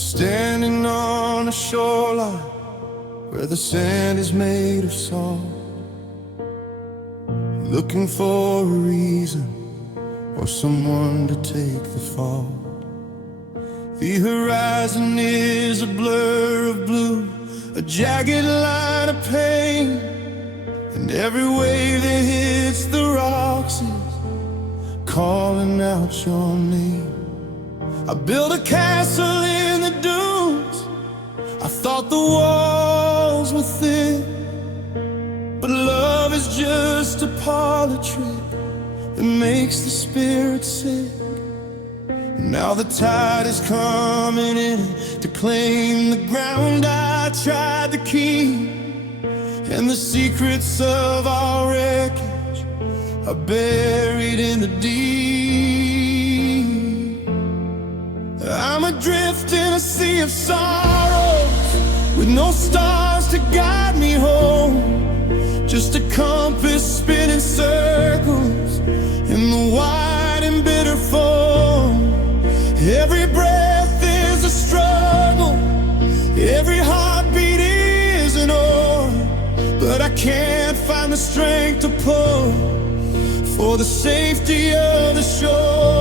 standing on a shoreline where the sand is made of salt, looking for a reason or someone to take the fall. The horizon is a blur of blue, a jagged line of pain, and every wave that hits the rocks is calling out your name. I built a castle in the dunes, I thought the walls were thick, but love is just a parlor trick that makes the spirit sick. Now the tide is coming in to claim the ground I tried to keep, and the secrets of our wreckage are buried in the deep. I'm adrift in a sea of sorrows with no stars to guide me home, just a compass spinning circles in the wide and bitter foam. Every breath is a struggle, every heartbeat is an oar, but I can't find the strength to pull for the safety of the shore.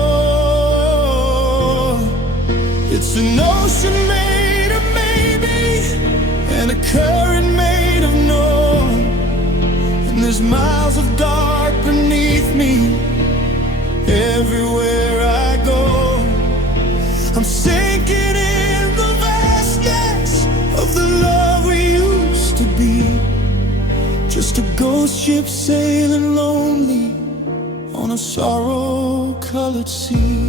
It's an ocean made of maybe, and a current made of no, and there's miles of dark beneath me everywhere I go. I'm sinking in the vastness of the love we used to be, just a ghost ship sailing lonely on a sorrow-colored sea.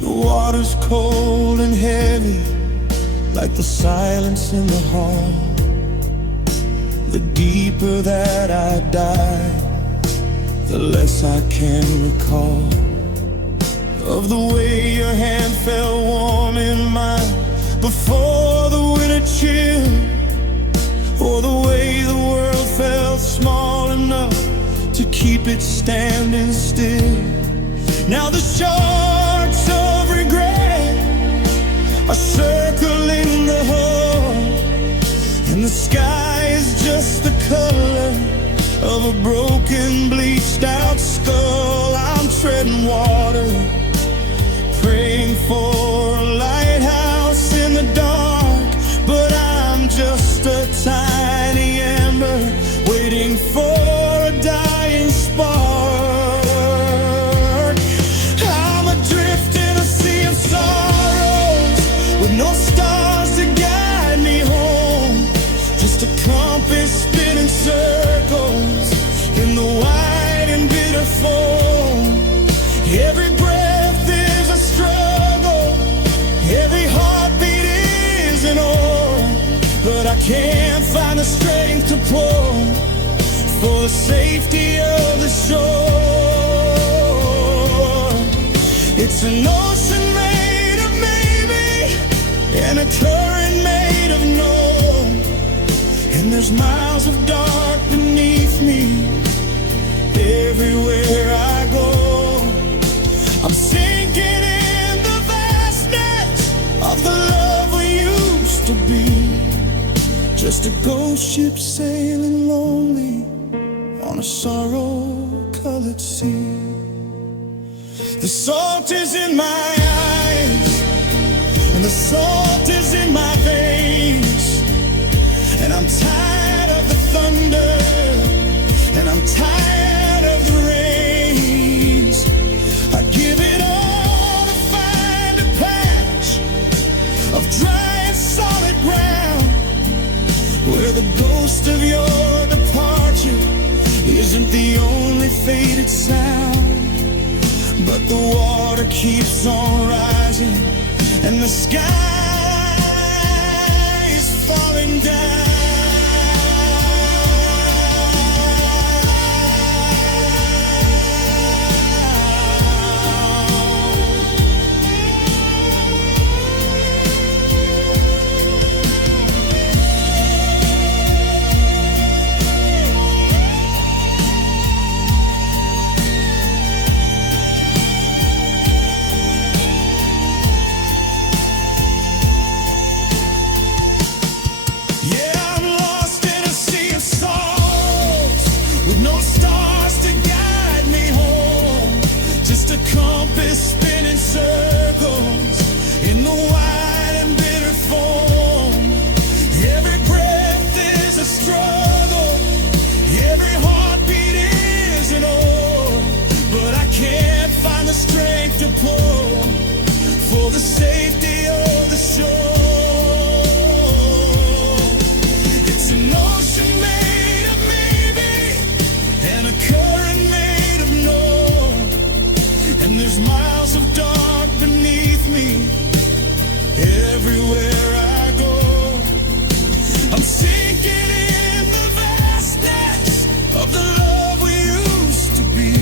The water's cold and heavy, like the silence in the hall. The deeper that I dive, the less I can recall of the way your hand felt warm in mine before the winter chill, or the way the world felt small enough to keep it standing still. Now the sharks of regret are circling the hull, and the sky is just the color of a broken, bleached out skull. I'm treading water, praying for a lighthouse in the dark, but I'm just a tiny ember waiting for a dying spark. I'm adrift in a sea of sorrows with no stars to guide me home, just a compass spinning circles in the wide and bitter foam. Every breath is a struggle, every heartbeat is an oar, but I can't find the strength to pull for the safety of the shore. It's an ocean made of maybe, and a current made of no, and there's miles of dark beneath me everywhere I go. I'm sinking in the vastness of the love we used to be, just a ghost ship sailing lonely on a sorrow-colored sea. The salt is in my eyes, and the salt is in my veins, and I'm tired of the thunder, and I'm tired of the rains. I give it all to find a patch of dry and solid ground, where the ghost of your departure isn't the only faded sound, but the water keeps on rising, and the sky is falling down. Yeah, I'm lost in a sea of sorrows, with no stars to guide me home. Just a compass spinning circles in the wide and bitter foam. Every breath is a struggle, every heartbeat is an oar, but I can't find the strength to pull for the safety of the shore. It's an ocean made of maybe, and a current made of no, and there's miles of dark beneath me everywhere I go. I'm sinking in the vastness of the love we used to be,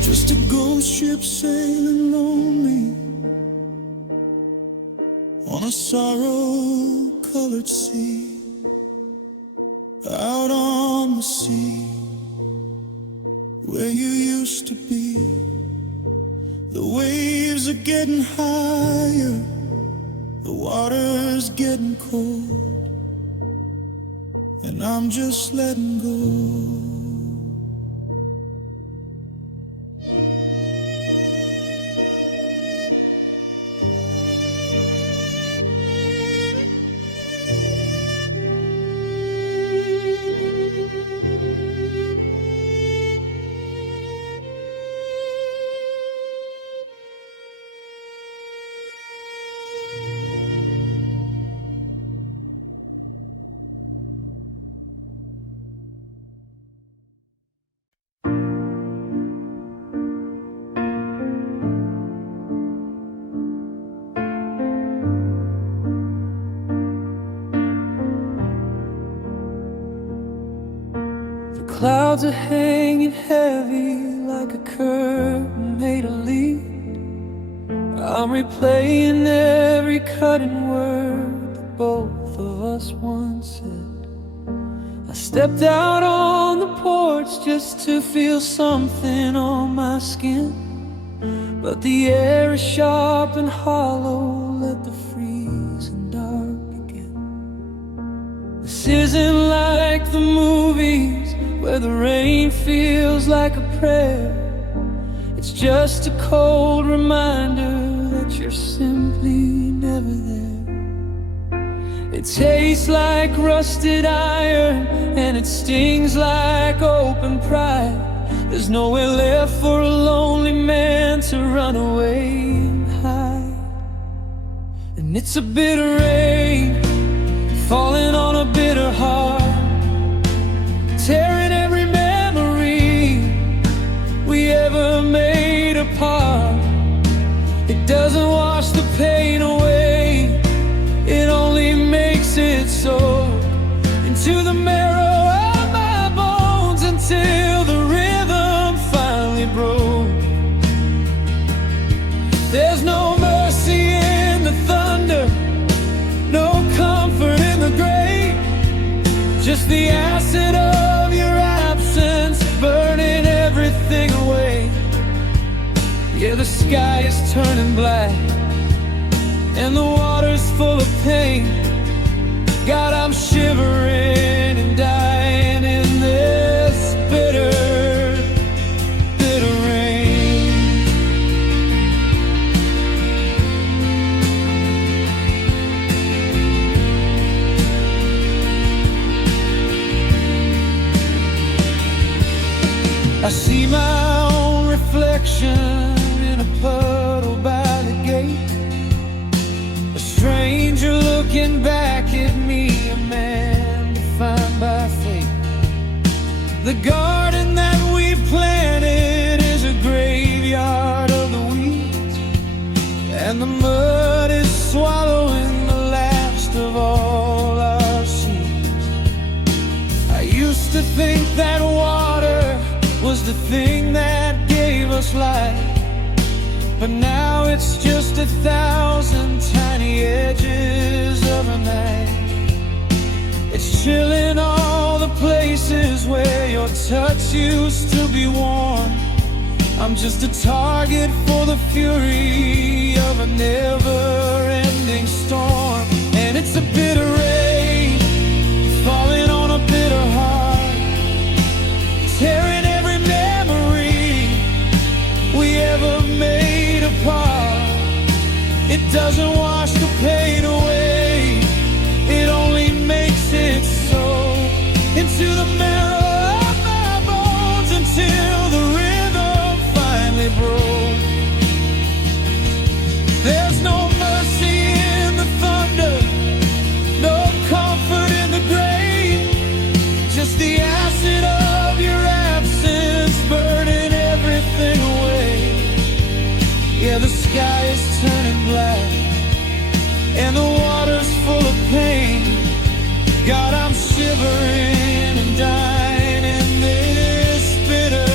just a ghost ship sailing lonely on a sorrow-colored sea. Out on the sea where you used to be, the waves are getting higher, the water's getting cold, and I'm just letting go. Clouds are hanging heavy like a curtain made of lead. I'm replaying every cutting word that both of us once said. I stepped out on the porch just to feel something on my skin, but the air is sharp and hollow, let the freezing dark begin. This isn't like the movies where the rain feels like a prayer. It's just a cold reminder that you're simply never there. It tastes like rusted iron, and it stings like open pride. There's nowhere left for a lonely man to run away and hide. And it's a bitter rain falling on a bitter heart, tearing every memory we ever made apart. It doesn't wash the pain away, it only makes it soak into the marrow of my bones until the rhythm finally broke. There's no mercy in the thunder, no comfort in the grave, just the acid of your absence burning everything away. Yeah, the sky is turning black and the water's full of pain. God, I'm shivering and dying in this bitter, bitter rain. I see my own reflection in a puddle by the gate, a stranger looking back at me, a man defined by fate. The garden that we planted is a graveyard of the weeds, and the mud is swallowing the last of all our seeds. I used to think that water was the thing that gave us life, but now it's just 1,000 tiny edges of a knife. It's chilling all the places where your touch used to be warm. I'm just a target for the fury of a never-ending storm. And it's a bitter rain God, I'm shivering and dying in this bitter,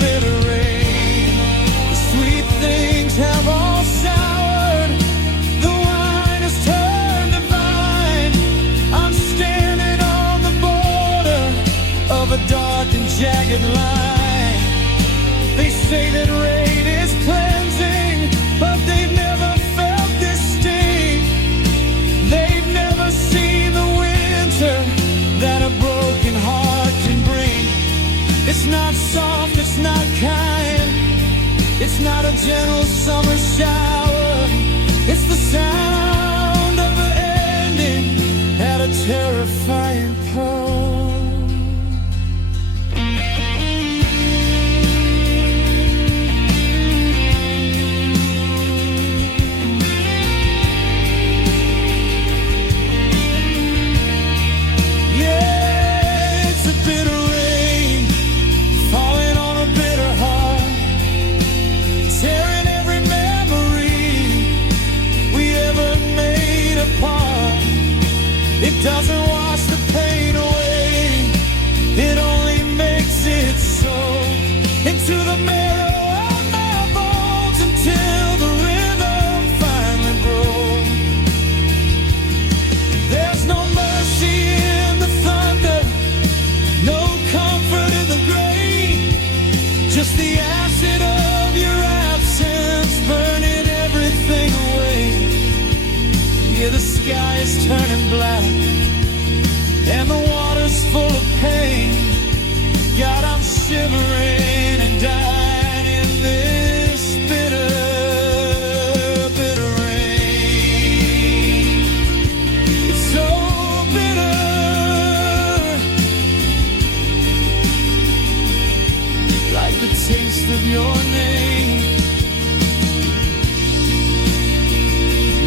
bitter rain. The sweet things have all soured, the wine has turned to vine. I'm standing on the border of a dark and jagged line. They say that rain is cleansing, but they've never felt this sting. They've never seen the winter that a broken heart can bring. It's not soft, it's not kind, it's not a gentle summer shower. It's the sound of an ending at a terrifying poem. It doesn't wash the pain away, it only makes it so into the marrow of my bones until the rhythm finally broke. There's no mercy in the thunder, no comfort in the grain, just the acid of your absence burning everything away. Yeah, the sky is turning black and the water's full of pain. God, I'm shivering and dying in this bitter, bitter rain. It's so bitter, like the taste of your name.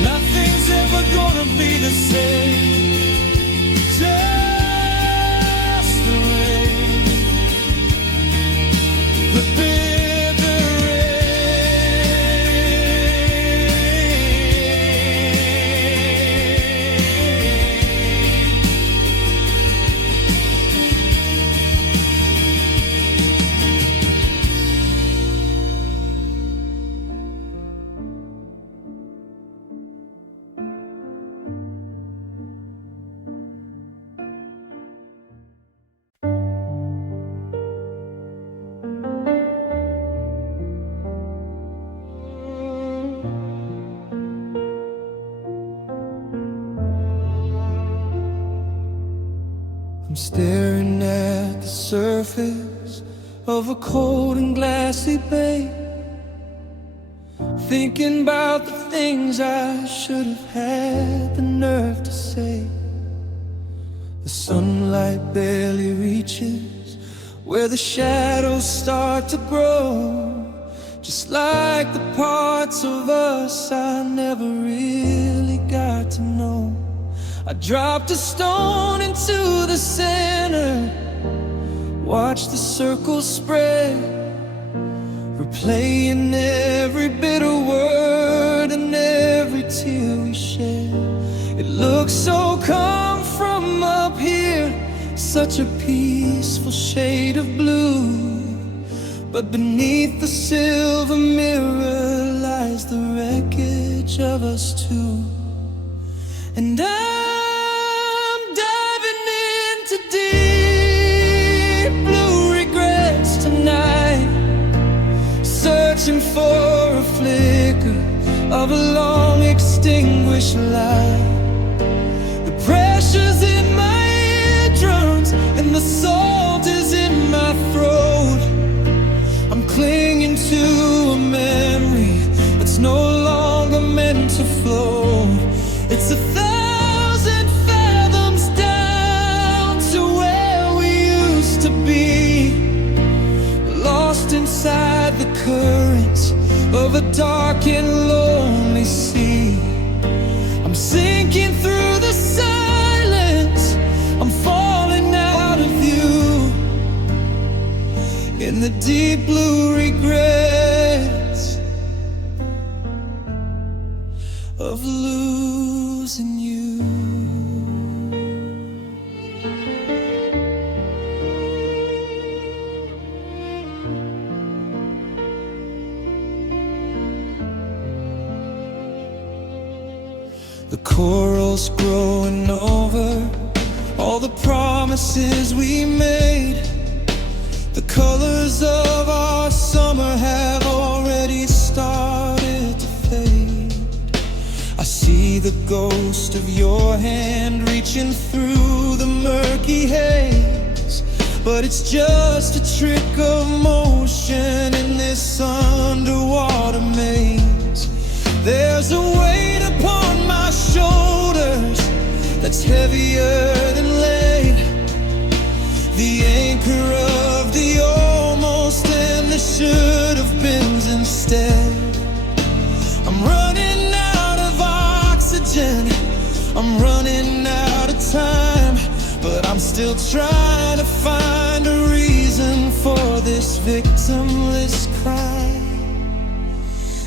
Nothing's ever gonna be the same. Just the rain, the bitter I'm staring at the surface of a cold and glassy bay, thinking about the things I should have had the nerve to say. The sunlight barely reaches where the shadows start to grow, just like the parts of us I never really got to know. I dropped a stone into the center, watched the circles spread, replaying every bitter word and every tear we shed. It looks so calm from up here, such a peaceful shade of blue, but beneath the silver mirror lies the wreckage of us two. And I'm diving into deep blue regrets tonight, searching for a flicker of a long extinguished light. The pressure's in my eardrums and the salt is in my throat. I'm clinging to a memory that's no longer meant to float. It's 1,000 fathoms down to where we used to be, lost inside the currents of a dark and lonely sea. I'm sinking through the silence, I'm falling out of view in the deep blue regrets of losing you. corals growing over all the promises we made. The colors of our summer have already started to fade. I see the ghost of your hand reaching through the murky haze, but it's just a trick of motion in this underwater maze. There's a weight upon my shoulders that's heavier than lead, the anchor of the almost and the should have beens instead. I'm running out of oxygen, I'm running out of time, but I'm still trying to find a reason for this victimless crime.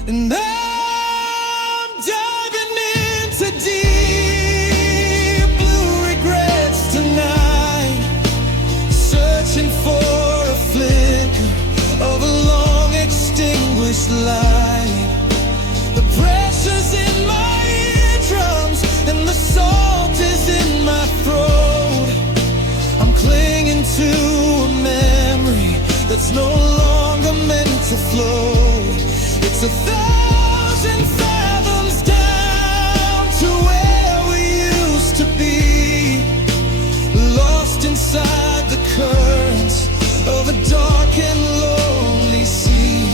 And I'm diving into deep blue regrets tonight, searching for a flicker of a long extinguished light. The pressure's in my eardrums and the salt is in my throat. I'm clinging to a memory that's no longer meant to float. It's 1,000 fathoms down to where we used to be, lost inside the currents of a dark and lonely sea.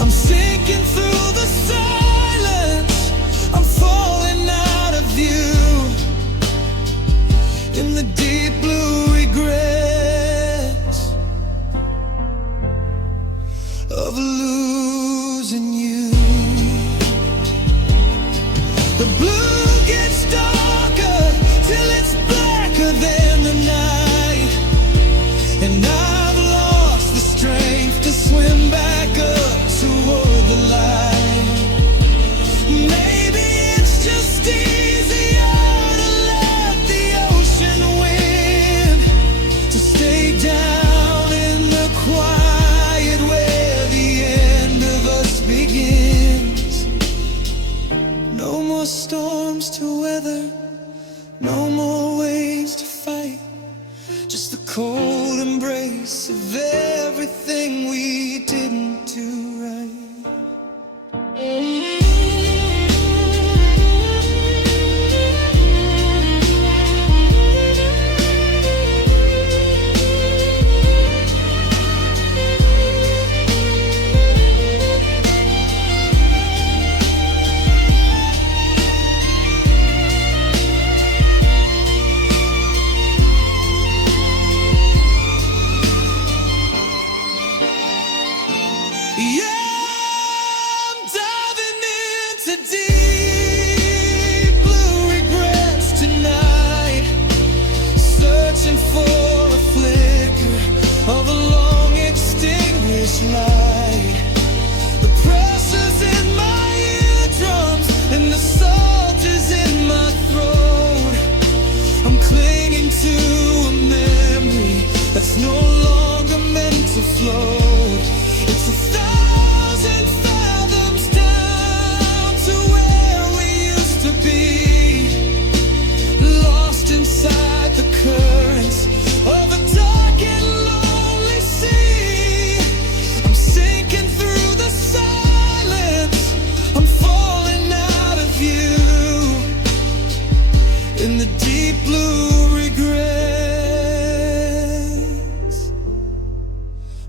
I'm sinking through the silence, I'm falling out of view in the deep blue regrets of losing you. The blue gets darker till it's blacker than the night, and I've lost the strength to swim back up toward the light. Maybe it's just easier to let the ocean win, to stay down in the quiet where the end of us begins. No more storms to weather, no more waves to fight, just the cold embrace of everything we didn't do right. Yeah, I'm diving into deep blue regrets tonight, searching for a flicker of a long extinguished light. The pressure's in my eardrums and the salt is in my throat. I'm clinging to a memory that's no longer meant to float. It's 1,000 fathoms down to where we used to be, lost inside the currents of a dark and lonely sea. I'm sinking through the silence, I'm falling out of view in the deep blue regrets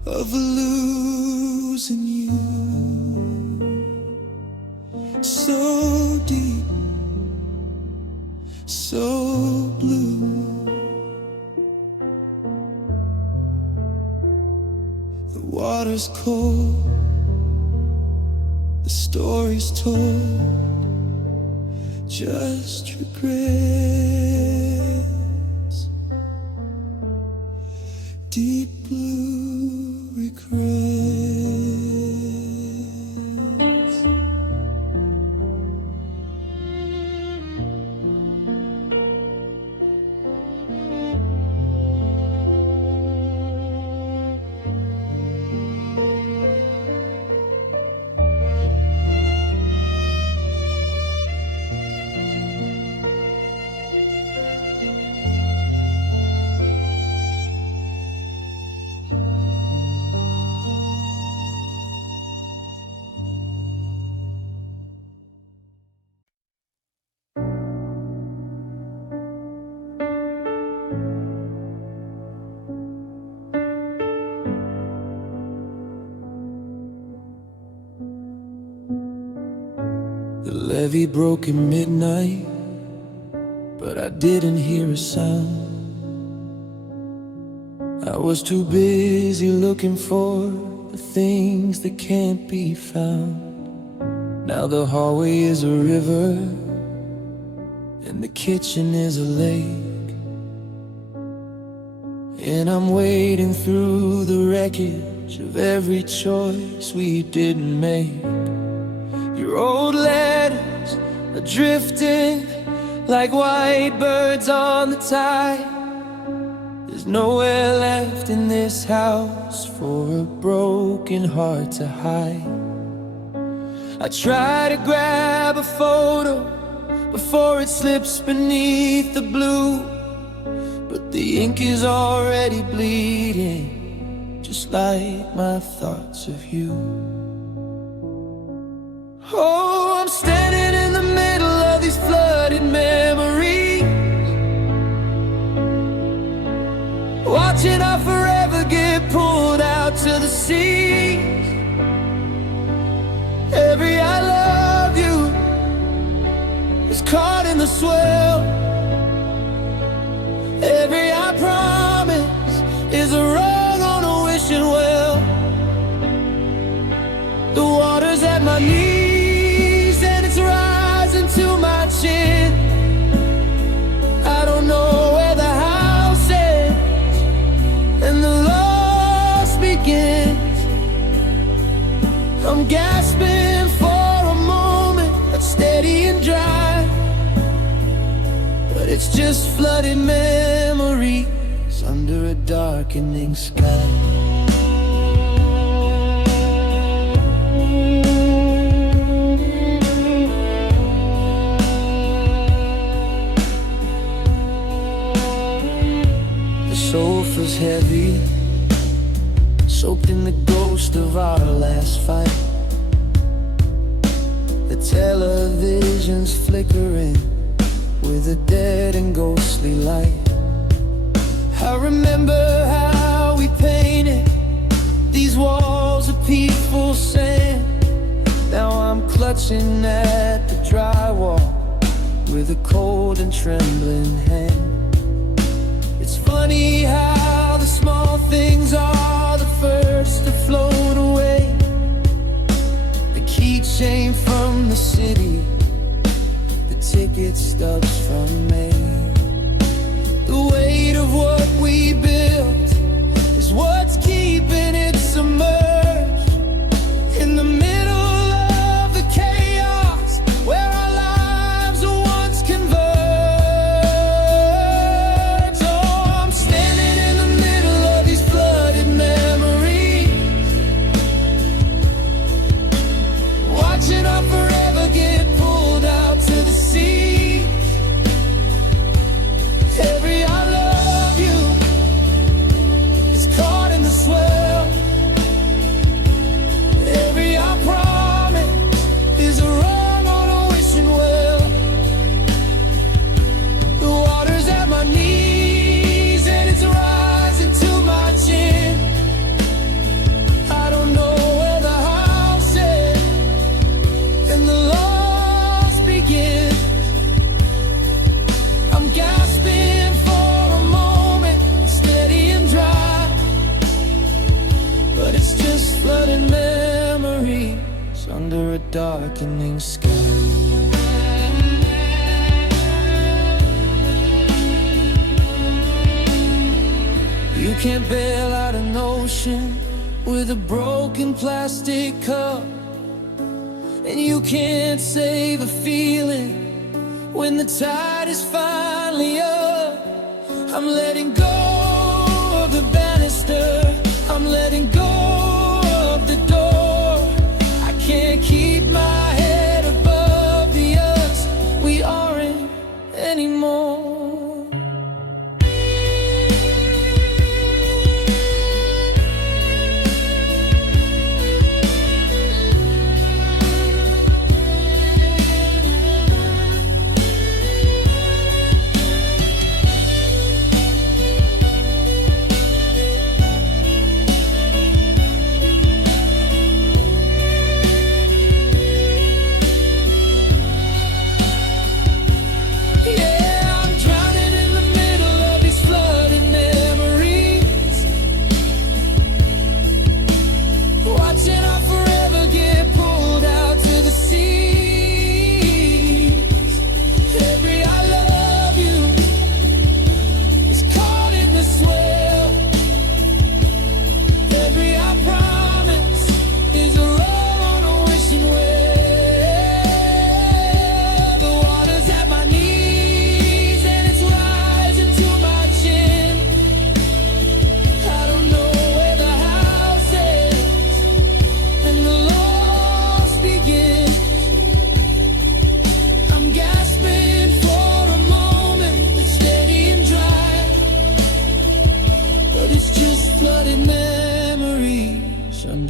of losing you. So deep, so blue, the water's cold, the story's told, just regrets, deep blue regrets. levee broke at midnight, but I didn't hear a sound. I was too busy looking for the things that can't be found. Now the hallway is a river and the kitchen is a lake, and I'm wading through the wreckage of every choice we didn't make. Your old letters are drifting like white birds on the tide. There's nowhere left in this house for a broken heart to hide. I try to grab a photo before it slips beneath the blue, but the ink is already bleeding, just like my thoughts of you. Oh, I'm standing in the middle of these flooded memories, watching our forever get pulled out to the sea. Every I love you is caught in the swell. Every I promise is a rug on a wishing well. The water's at my knees and it's rising to my chin. I don't know where the house ends and the loss begins. I'm gasping for a moment that's steady and dry, but it's just flooded memories under a darkening sky. The sofa's heavy, soaked in the ghost of our last fight. The television's flickering with a dead and ghostly light. I remember how we painted these walls of peaceful sand. Now I'm clutching at the drywall with a cold and trembling hand. It's funny how the small things are the first to float away. The keychain from the city, the ticket stubs from May. The weight of what we built is what's keeping it submerged in the middle of the chaos where our lives once converged. Oh, I'm standing in the middle of these flooded memories, watching our forever get pulled out to the sea. Every I love you is caught in the swell. Every I promise is a rug on a wishing well. The water's at my knees and it's rising to my chin. I don't know where the house is and the loss begins. I'm gasping for a moment, steady and dry, but it's just flooded memories under a darkening sky. You can't bail out an ocean with a broken plastic cup, and you can't save a feeling when the tide is finally up. I'm letting go of the banister, I'm letting go of the door. I can't keep my head above the us we aren't anymore.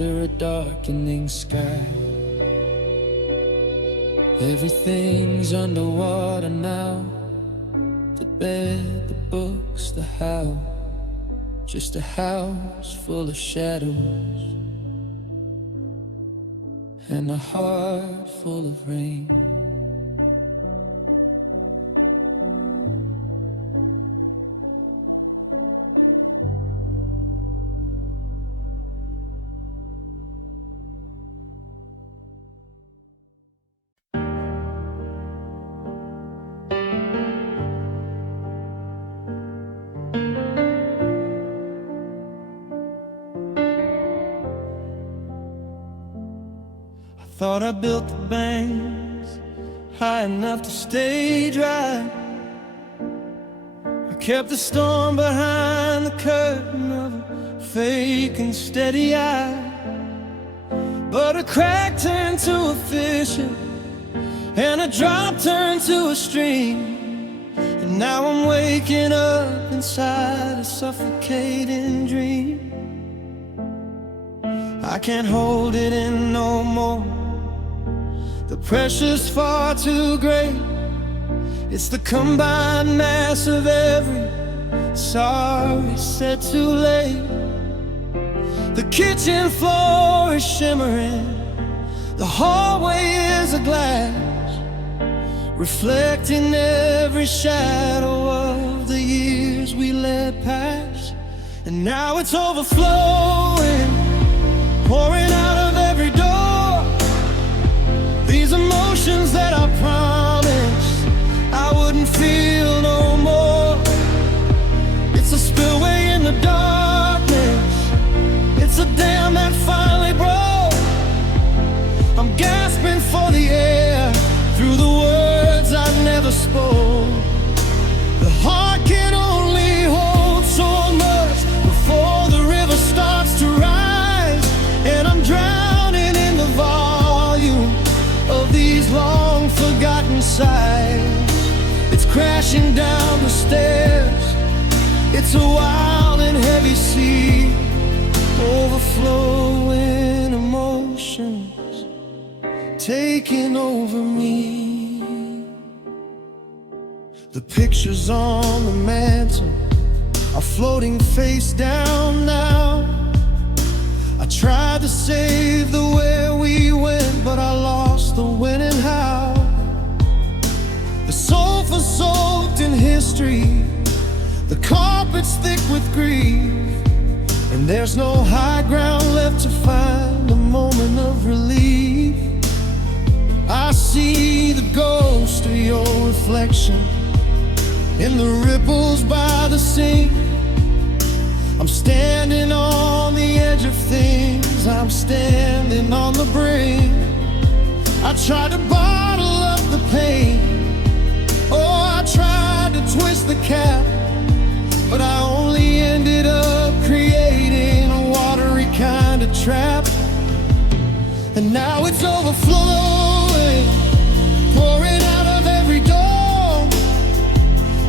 under a darkening sky. Everything's underwater now. The bed, the books, the house. Just a house full of shadows and a heart full of rain. Thought I built the banks high enough to stay dry. I kept the storm behind the curtain of a fake and steady eye. But a crack turned to a fissure, and a drop turned to a stream. And now I'm waking up inside a suffocating dream. I can't hold it in no more. The pressure's far too great. It's the combined mass of every sorry said too late. The kitchen floor is shimmering, the hallway is a glass, reflecting every shadow of the years we let pass. And now it's overflowing, pouring out of every door. These emotions that I promised I wouldn't feel no more. It's a spillway in the darkness. It's a dam that finally broke. I'm gasping for the air through the words I never spoke. The heart can only hold so much before the river starts to rise. And I'm drowning in the volume of these long forgotten sighs. It's crashing down the stairs. It's a wild and heavy sea, overflowing emotions taking over me. The pictures on the mantle are floating face down now. I tried to save the where we went, but I lost the when and how. The sofa's soaked in history, the carpet's thick with grief, and there's no high ground left to find a moment of relief. I see the ghost of your reflection in the ripples by the sea. I'm standing on the edge of things, I'm standing on the brink. I tried to bottle up the pain, oh, I tried to twist the cap, but I only ended up creating a watery kind of trap. And now it's overflowing, pouring out of every door.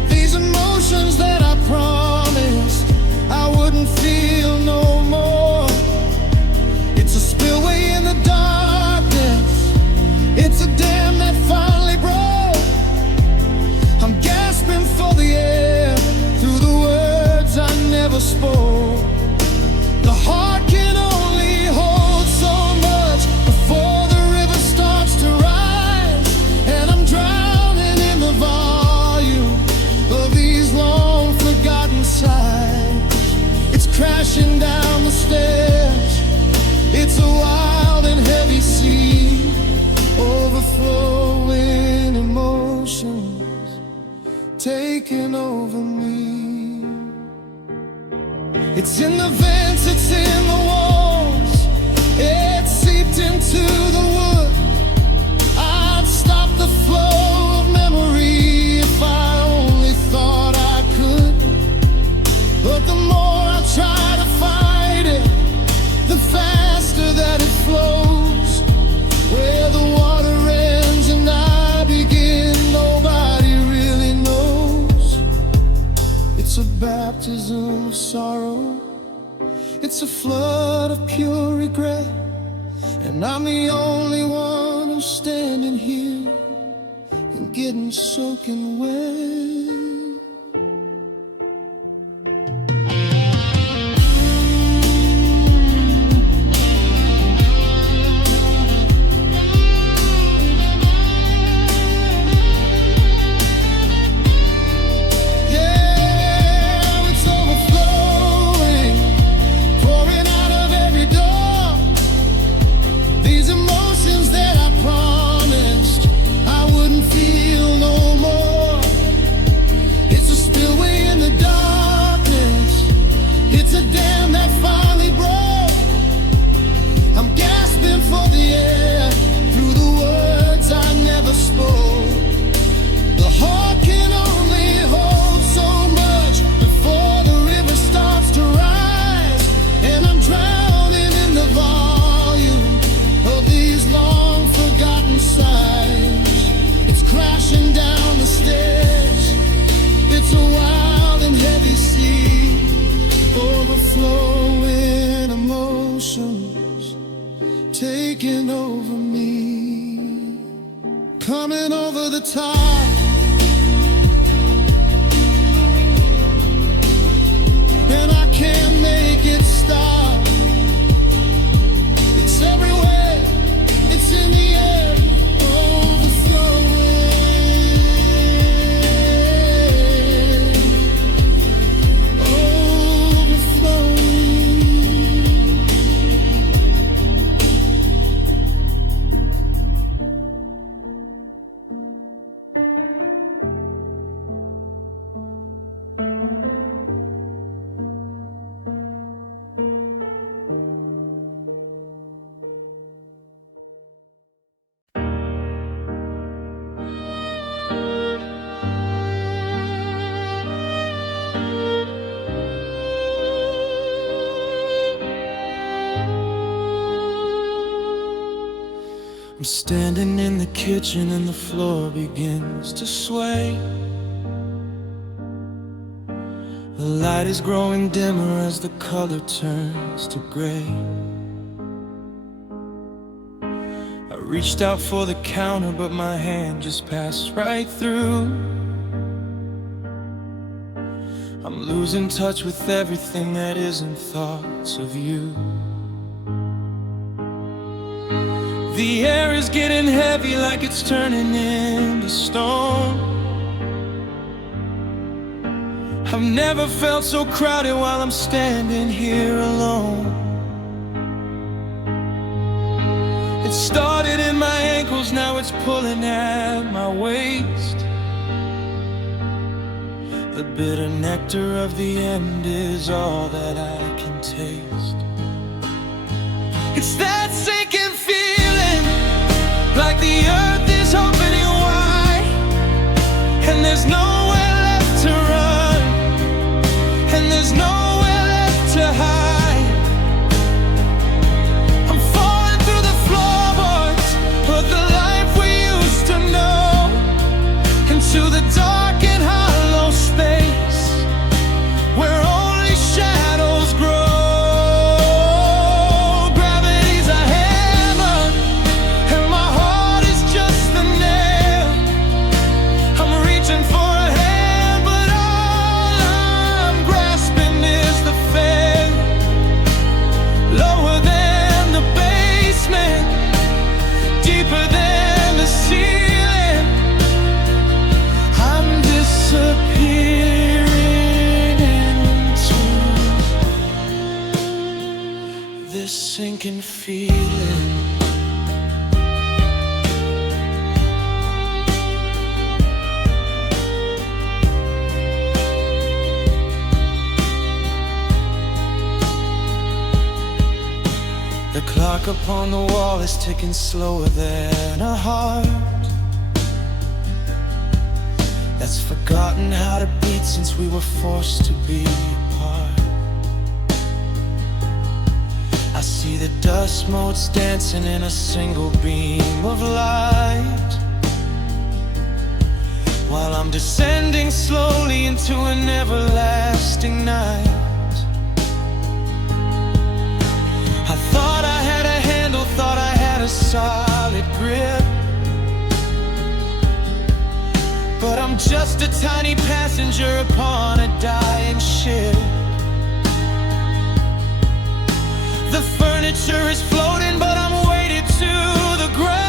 These emotions that I promised I wouldn't feel no more. It's a spillway in the darkness. It's a dam that finally broke. I'm gasping for the air through the words I never spoke. The heart can only hold so much before the river starts to rise. And I'm drowning in the volume of these long forgotten sighs. It's crashing down the stairs. It's a wild and heavy sea, overflowing emotions taking over me. It's in the vents, it's in the walls, it seeped into the wood. I'd stop the flow of memory if I only thought I could. But the more I try to fight it, the faster that it flows. Where the water ends and I begin, nobody really knows. It's a baptism of sorrow. It's a flood of pure regret, and I'm the only one who's standing here and getting soaking wet. Overflowing emotions taking over me, coming over the top, and I can't make it stop. It's everywhere, it's in the air, overflowing. I'm standing in the kitchen and the floor begins to sway. The light is growing dimmer as the color turns to gray. I reached out for the counter, but my hand just passed right through. I'm losing touch with everything that isn't thoughts of you. The air is getting heavy like it's turning into stone. I've never felt so crowded while I'm standing here alone. It started in my ankles, now it's pulling at my waist. The bitter nectar of the end is all that I can taste. It's that sinking feeling, like the earth is opening wide, and there's nowhere left to run, and there's nowhere left to hide. I'm falling through the floorboards of the life we used to know, into the dark and hollow space where only shadows grow. Sinking feeling. The clock upon the wall is ticking slower than a heart that's forgotten how to beat since we were forced to be apart. I see the dust motes dancing in a single beam of light, while I'm descending slowly into an everlasting night. solid grip, but I'm just a tiny passenger upon a dying ship. The furniture is floating, but I'm weighted to the ground,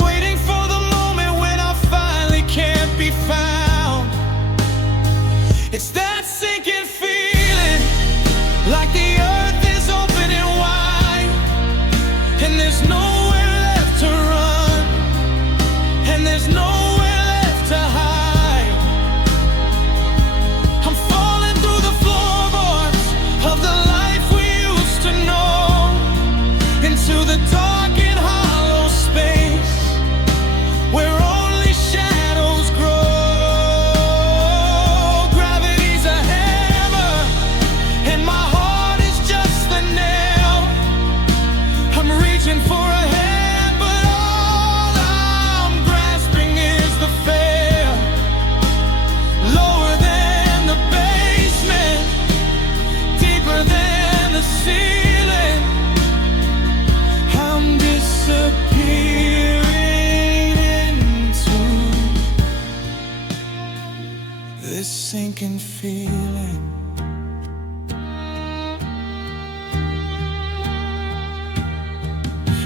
waiting for the moment when I finally can't be found. It's that sinking feeling, like the earth is opening wide, and there's nowhere left to run, and there's nowhere left to hide. I'm falling through the floorboards of the life we used to know, into the dark and hollow space where only shadows grow. Gravity's a hammer and my heart is just the nail. I'm reaching for a hand, but all I'm grasping is the fail. Lower than the basement, deeper than the ceiling, I'm disappearing into this sinking feeling.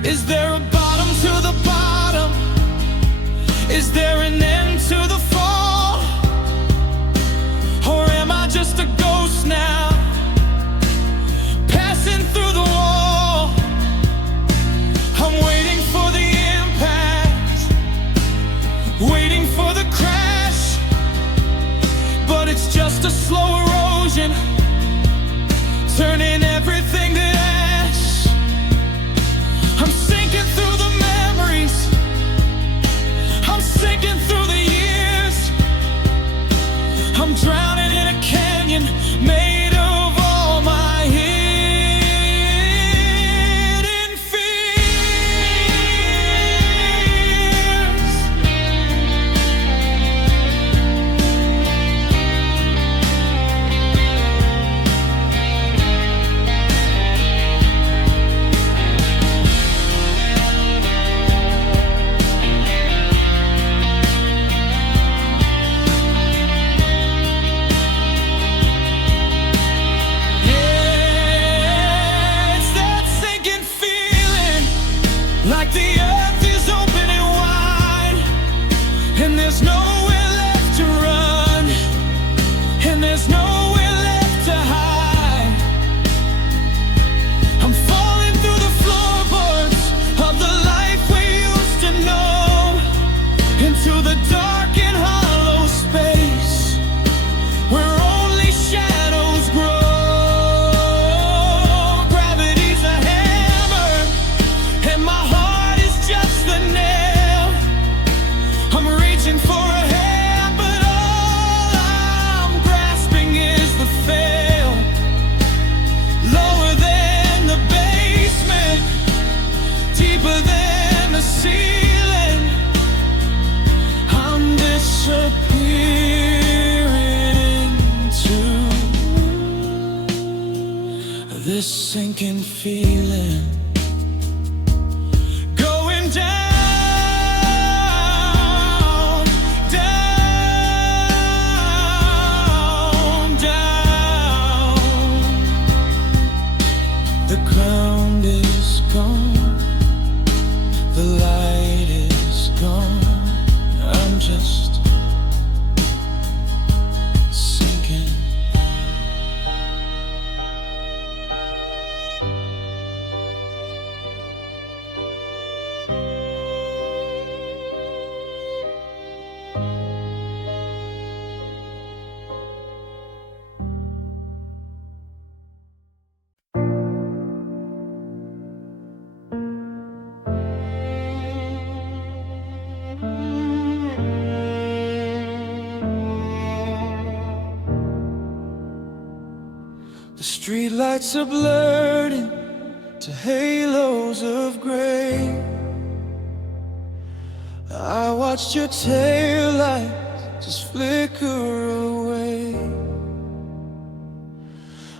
Is there a bottom to the bottom? Is there an end to the fall? Or am I just a ghost now, passing through the wall? I'm waiting for the impact, waiting for the crash, but it's just a slow erosion, turning everything to ash. I'm sinking through the memories, I'm sinking through the years, I'm drowning in a canyon made of all my hidden fears. Yeah, it's that sinking feeling, like the earth is opening wide, and there's nowhere left to run, and there's nowhere left to hide. I'm falling through the floorboards of the life we used to know, into the dark and hollow space where only shadows grow. Gravity's a hammer and my heart is just the nail. I'm reaching for a hand, but all I'm grasping is the fail. Lower than the basement, deeper than the ceiling, I'm disappearing into this sinking feeling. Going down, down, down. The ground is gone, the light is gone, I'm just sinking. The streetlights are blurred into halos of gray. I watched your taillights just flicker away.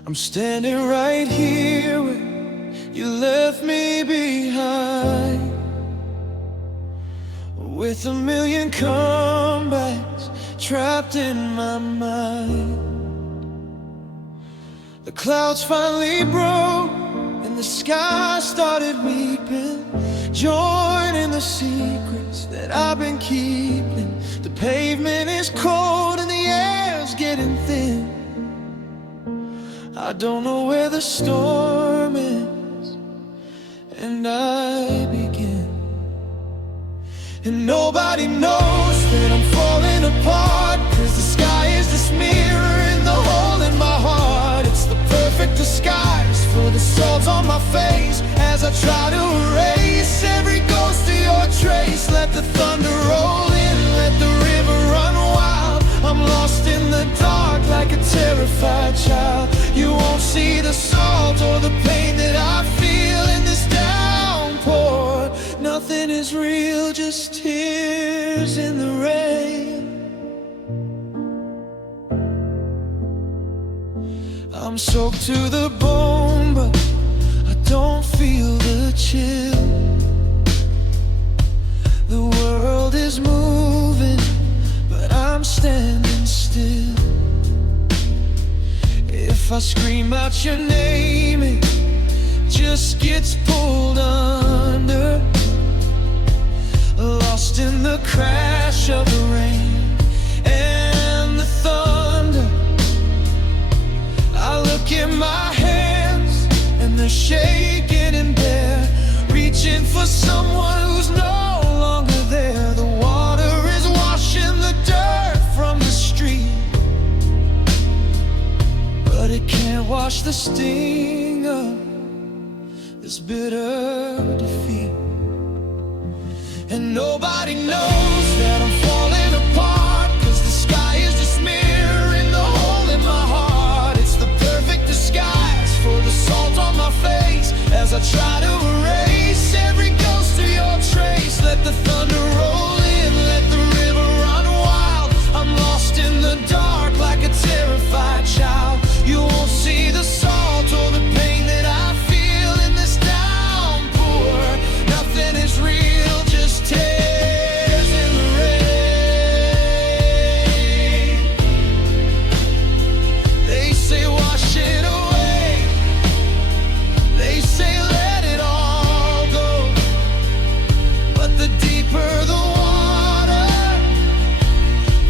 I'm standing right here with You left me behind with a million comebacks trapped in my mind. The clouds finally broke and the sky started weeping, joining the secrets that I've been keeping. The pavement is cold and the air's getting thin. I don't know where the storm ends and I begin. And nobody knows that I'm falling apart, 'cause the sky is this mirror in the hole in my heart. It's the perfect disguise for the salt on my face, as I try to erase every ghost of your trace. Let the thunder roll in, let the river run wild. I'm lost in the dark like a terrified child. You won't see the salt or the pain that I feel in this downpour. Nothing is real, just tears in the rain. I'm soaked to the bone, but I don't feel the chill. The world is moving, but I'm standing still. If I scream out your name, it just gets pulled under. Lost in the crash of the rain and the thunder. I look in my hands and they're shaking and bare, reaching for someone who's no longer there. The water is washing the dirt from the street, but it can't wash the sting of this bitter defeat. And nobody knows that I'm falling apart, 'cause the sky is this mirror in the hole in my heart. It's the perfect disguise for the salt on my face, as I try to erase every ghost of your trace. Let the thunder roll in, let the river run wild. I'm lost in the dark like a terrified child. You won't see the salt or the pain that I feel in this downpour. Nothing is real, just tears in the rain. They say wash it away, they say let it all go, but the deeper the water,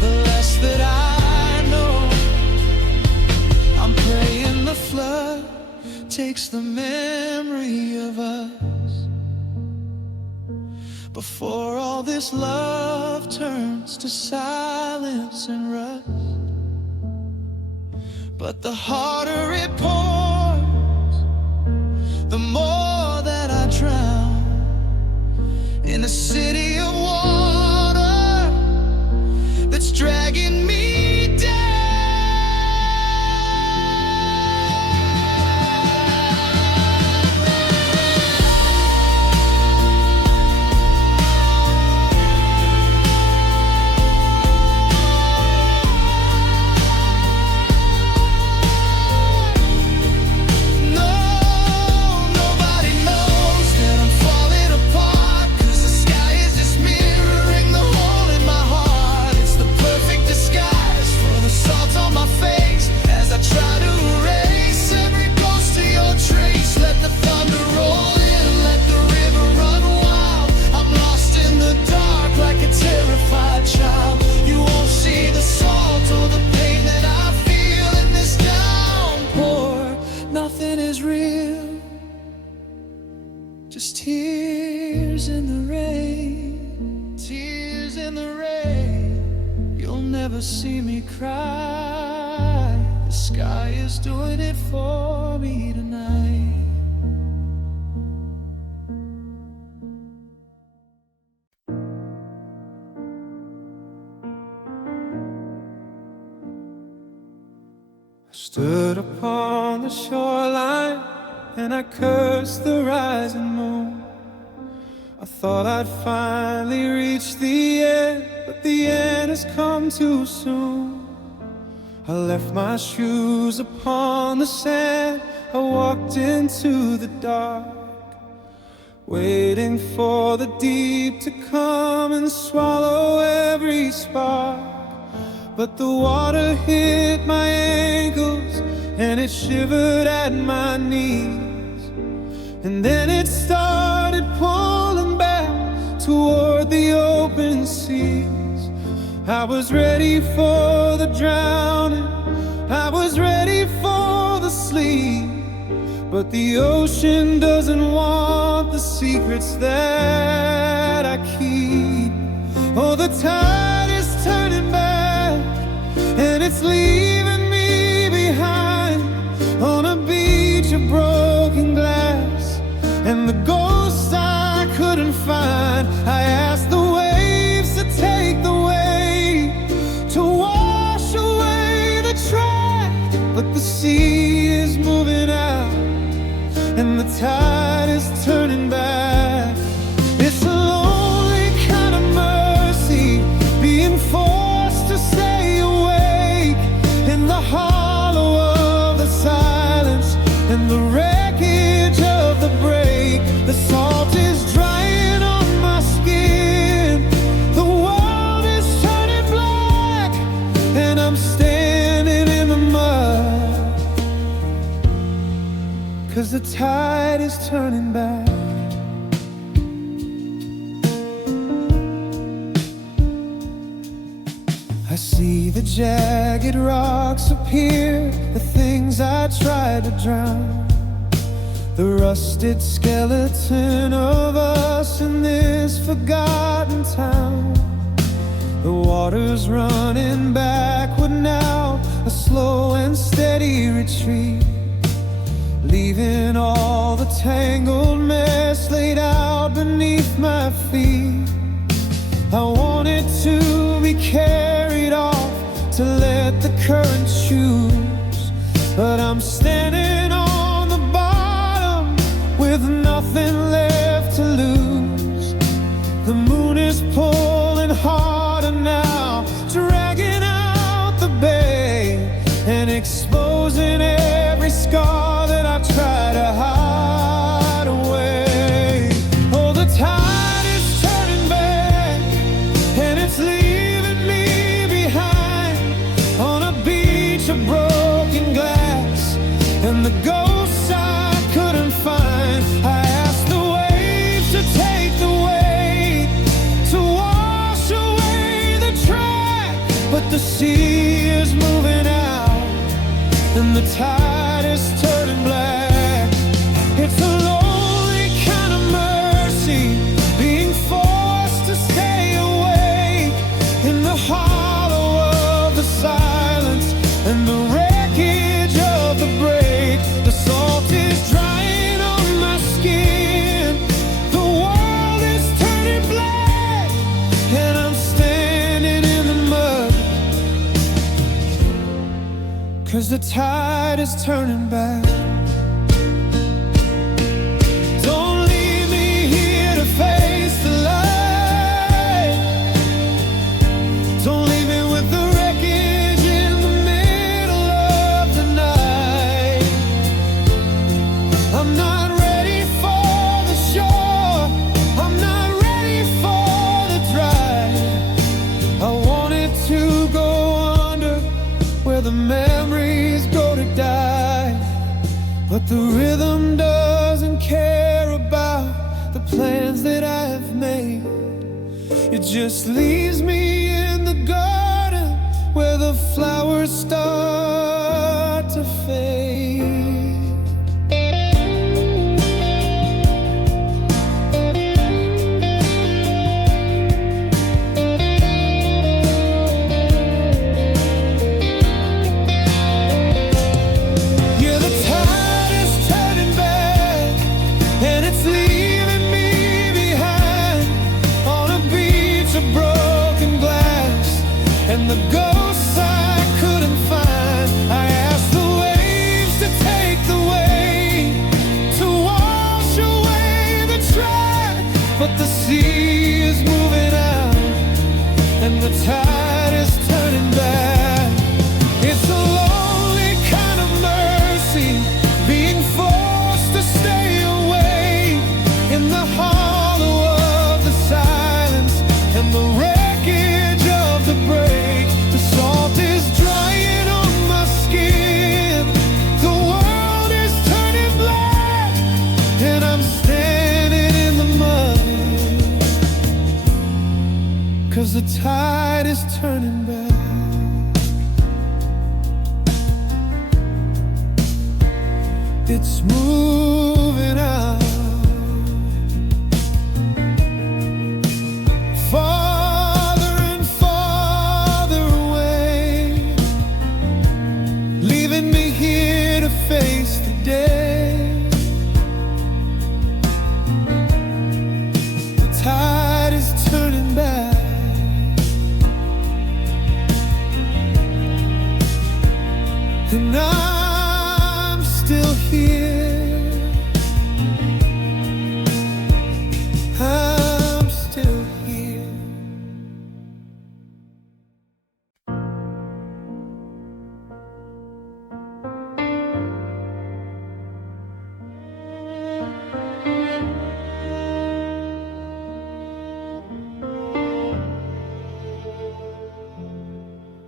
the less that I know. I'm praying the flood takes the memory of us before all this love turns to silence and rust. But the harder it pours, the more that I drown in a city of water that's dragging me down. Nothing is real, just tears in the rain. Tears in the rain. You'll never see me cry. The sky is doing it for me tonight. Stood upon the shoreline and I cursed the rising moon. I thought I'd finally reach the end, but the end has come too soon. I left my shoes upon the sand, I walked into the dark. waiting for the deep to come and swallow every spark. But the water hit my ankles and it shivered at my knees, and then it started pulling back toward the open seas. I was ready for the drowning, I was ready for the sleep, but the ocean doesn't want the secrets that I keep. Oh, the tide is turning back, and it's leaving me behind on a beach of broken glass, and the ghosts I couldn't find. I asked the waves to take the weight, to wash away the track, but the sea is moving out, and the tide is turning back. It's a lonely kind of mercy, being forced to stay awake in the hollow of the silence and the wreckage of the break. The salt is drying on my skin, the world is turning black, and I'm standing in the mud, 'cause the tide is turning back. I see the jagged rocks appear, the things I tried to drown, the rusted skeleton of us in this forgotten town. The water's running backward now, a slow and steady retreat, leaving all the tangled mess laid out beneath my feet. I wanted to be carried off, to let the current choose, but I'm standing on the bottom with nothing left to lose. The moon is pulling harder now, dragging out the bay and exposing every scar that I try to hide away. Oh, the tide is turning back, and it's leaving me behind on a beach of broken glass, and the ghosts I couldn't find. I asked the waves to take the weight, to wash away the track, but the sea is moving out, and the tide is turning black. It's a lonely kind of mercy, being forced to stay awake in the hollow of the silence and the wreckage of the break. The salt is drying on my skin, the world is turning black, and I'm standing in the mud, 'cause the tide is turning back. Don't leave me here to face the light, don't leave me with the wreckage in the middle of the night. I'm not ready for the shore, I'm not ready for the drive. I wanted to go under where the memories go to die, but the rhythm doesn't care about the plans that I've made. It just leaves me in the garden where the flowers start to fade. Yeah, the tide is turning back, and it's leaving me behind on a beach of broken glass, and the ghosts I couldn't find. I asked the waves to take the weight, to wash away the track, but the sea is moving out, and the tide is turning back. It's a lonely kind of mercy, being forced to stay away in the it's moving out, farther and farther away, leaving me here to face the day. The tide is turning back, and I'm still here. I'm still here.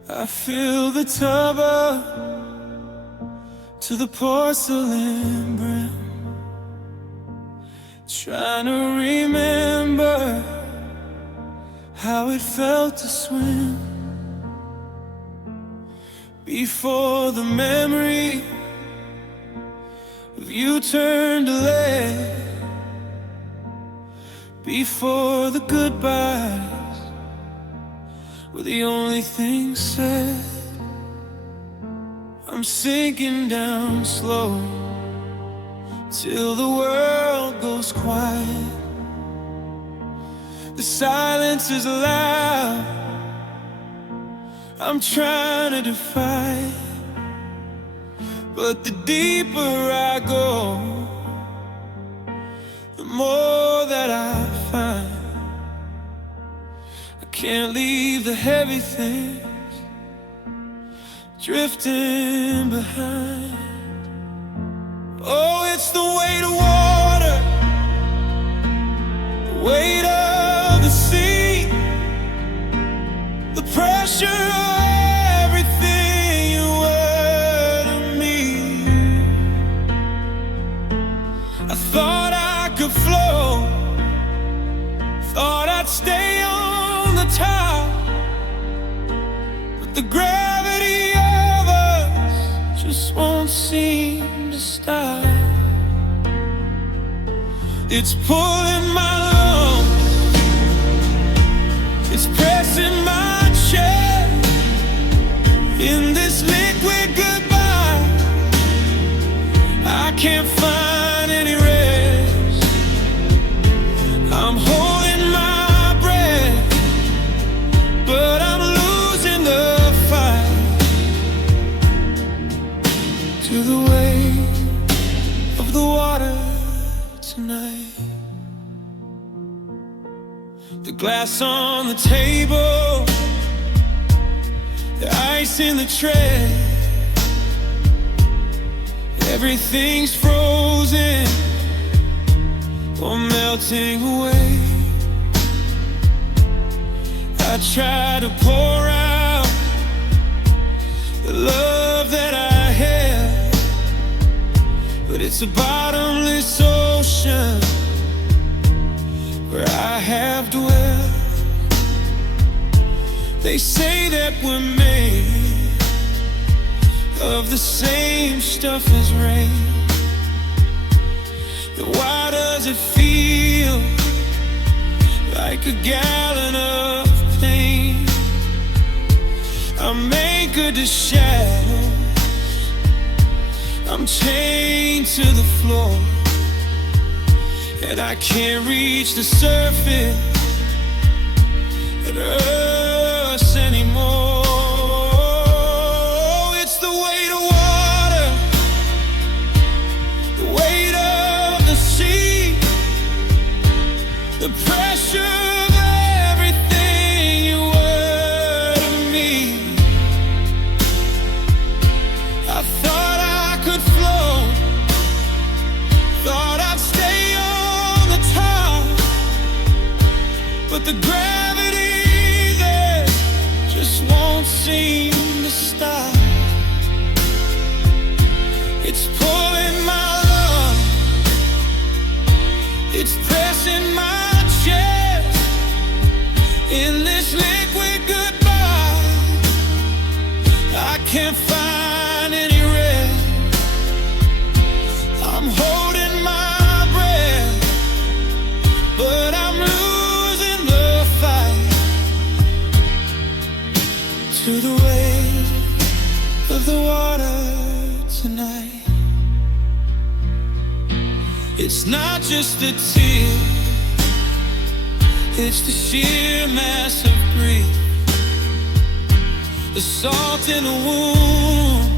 I fill the tub up to the porcelain brim, trying to remember how it felt to swim before the memory of you turned to lead, before the goodbyes were the only things said. I'm sinking down slow till the world goes quiet. The silence is loud, I'm trying to defy it, but the deeper I go, the more that I find I can't leave the heavy things drifting behind. Oh, it's the weight of water, the weight of the sea, the pressure of everything you were to me. I thought I could float, thought I'd stay on the top, but the gravity just won't seem to stop. It's pulling my lungs, it's pressing my chest. In this liquid goodbye, I can't find any rest. I'm holding my breath, but I'm losing the fight to the weight of the water tonight. The glass on the table, the ice in the tray, everything's frozen or melting away. I try to pour out the love that I had, but it's a bottomless ocean where I have dwelt. They say that we're made of the same stuff as rain. Then why does it feel like a gallon of pain? I'm anchored to shadows, I'm chained to the floor, and I can't reach the surface and us anymore. It's the weight of water, the weight of the sea, the pressure of everything you were to me. I thought I could float, thought I'd stay on the top, but the gravity there just won't seem to stop. It's pulling my lungs, it's pressing my chest. In this liquid goodbye, I can't find any rest. to the weight of the water tonight. It's not just a tear, it's the sheer mass of grief. The salt in the wound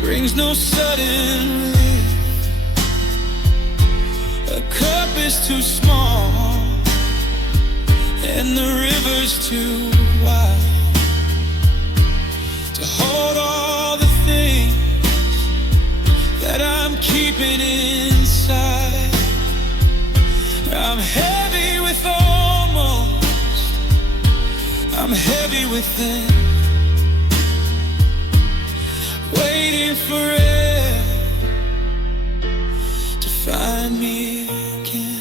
brings no sudden relief. A cup is too small and the river's too wide to hold all the things that I'm keeping inside. I'm heavy with almost, I'm heavy within, waiting for it to find me again.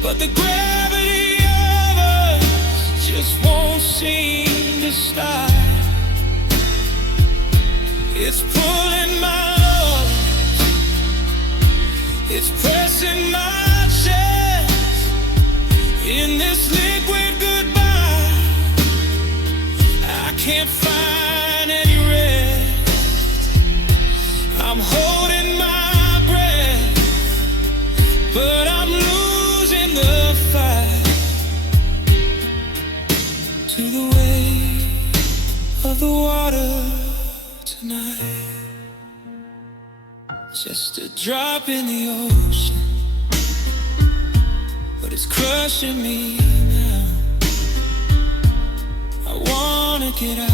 But the gravity of us just won't seem to stop. It's pulling my lungs, it's pressing my chest. In this liquid goodbye, I can't find any rest. I'm holding my breath, but I'm losing the fight to the weight of the water tonight. Just a drop in the ocean, but it's crushing me now. I wanna get out,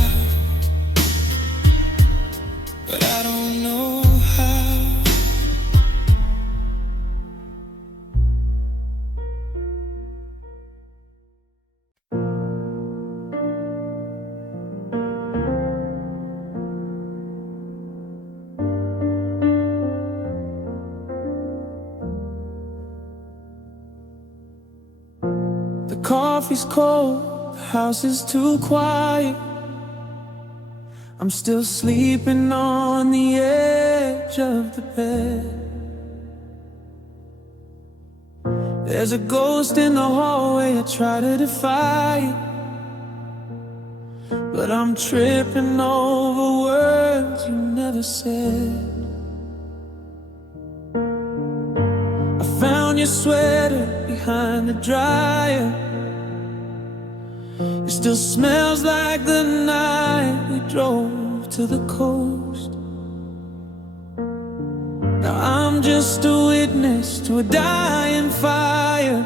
but I don't know how. The coffee's cold, the house is too quiet. I'm still sleeping on the edge of the bed. There's a ghost in the hallway, I try to defy it, but I'm tripping over words you never said. I found your sweater behind the dryer. It still smells like the night we drove to the coast. Now I'm just a witness to a dying fire,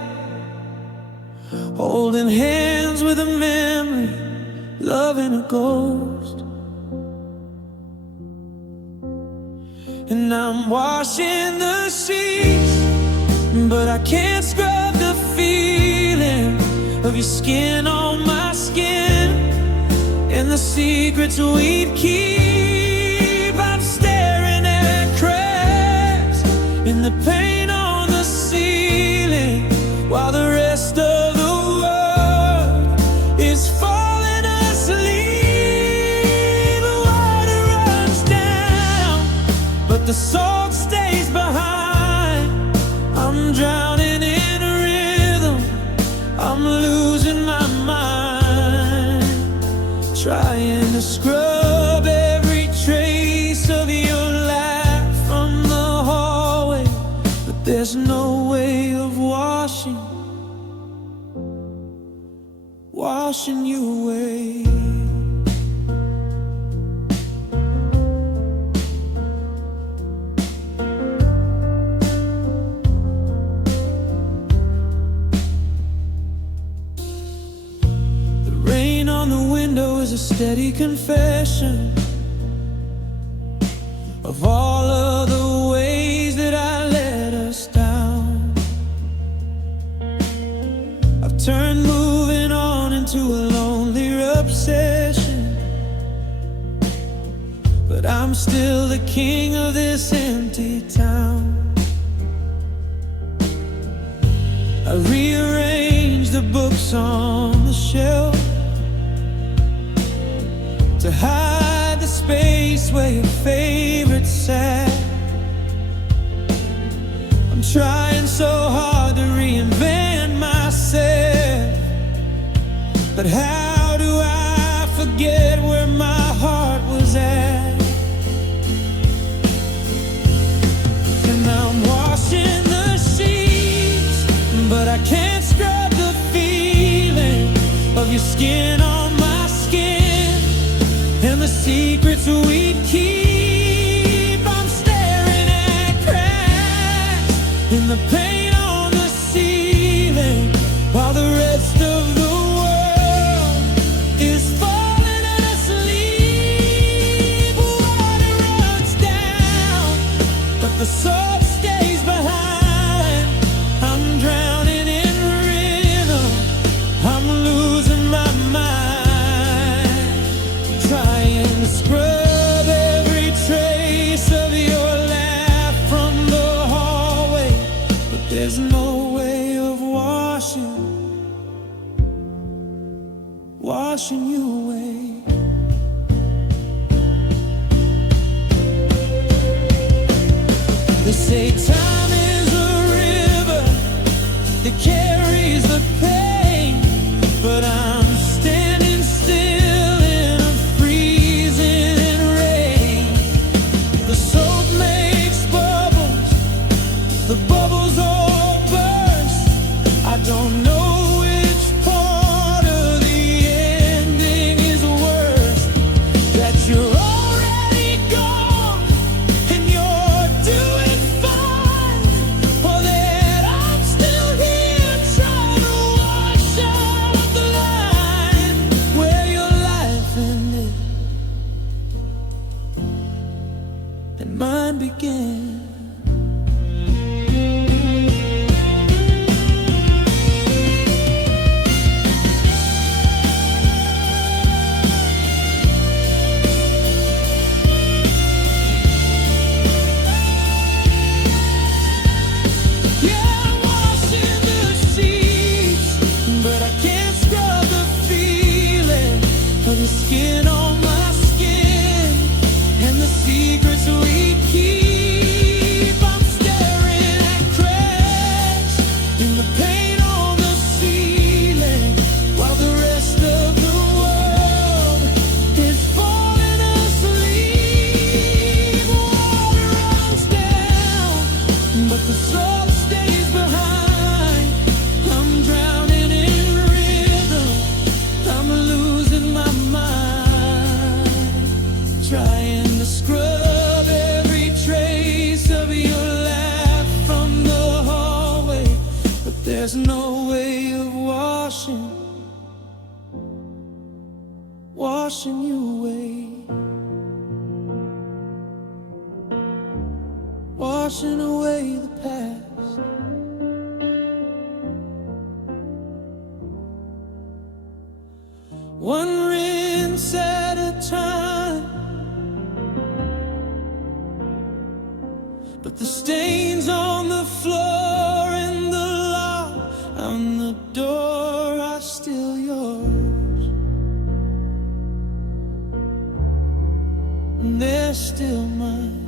holding hands with a memory, loving a ghost. And I'm washing the sheets, but I can't scrub the feeling of your skin on my skin, and the secrets we'd keep. I'm staring at cracks in the paint on the ceiling, while the rest of the world is falling asleep. The water runs down, but the salt stays behind. I'm drowning in a rhythm, I'm losing my mind, trying to scrub every trace of your laugh from the hallway, but there's no way of washing you away. The rain on the window is a steady confession. of all of the ways that I let us down. I've turned moving on into a lonely obsession, but I'm still the king of this empty town. I rearrange the books on the shelf to hide the space where your favorite sat. I'm trying so hard to reinvent myself, but how do I forget where my heart was at? And I'm washing the sheets, but I can't scrub the feeling of your skin on my skin and the secrets we keep. I'm staring at cracks in the paint on the ceiling, while the rest of the world is falling asleep. Water runs down, but the salt stays behind. I'm drowning in rhythm, I'm losing my mind, trying to scrub every trace of your laugh from the hallway, but there's no way of washing you away. They say time is a river that carries the pain, but I'm standing still in a freezing rain. The soap makes bubbles, the bubbles all burst. I don't know which part of the ending is worse, that you're already gone and you're doing fine, or that I'm still here trying to wash out the line where your life ended and mine began. Skin on my skin and the secrets we keep. I'm staring at cracks in the paint on the ceiling, while the rest of the world is falling asleep. Water runs down, but the salt stays behind. I'm drowning in rhythm, I'm losing my mind, trying to scrub every trace of your laugh from the hallway, but there's no way of washing you away, washing away the past. One rinse at a time, but the stains on the floor and the lock on the door are still yours, and they're still mine.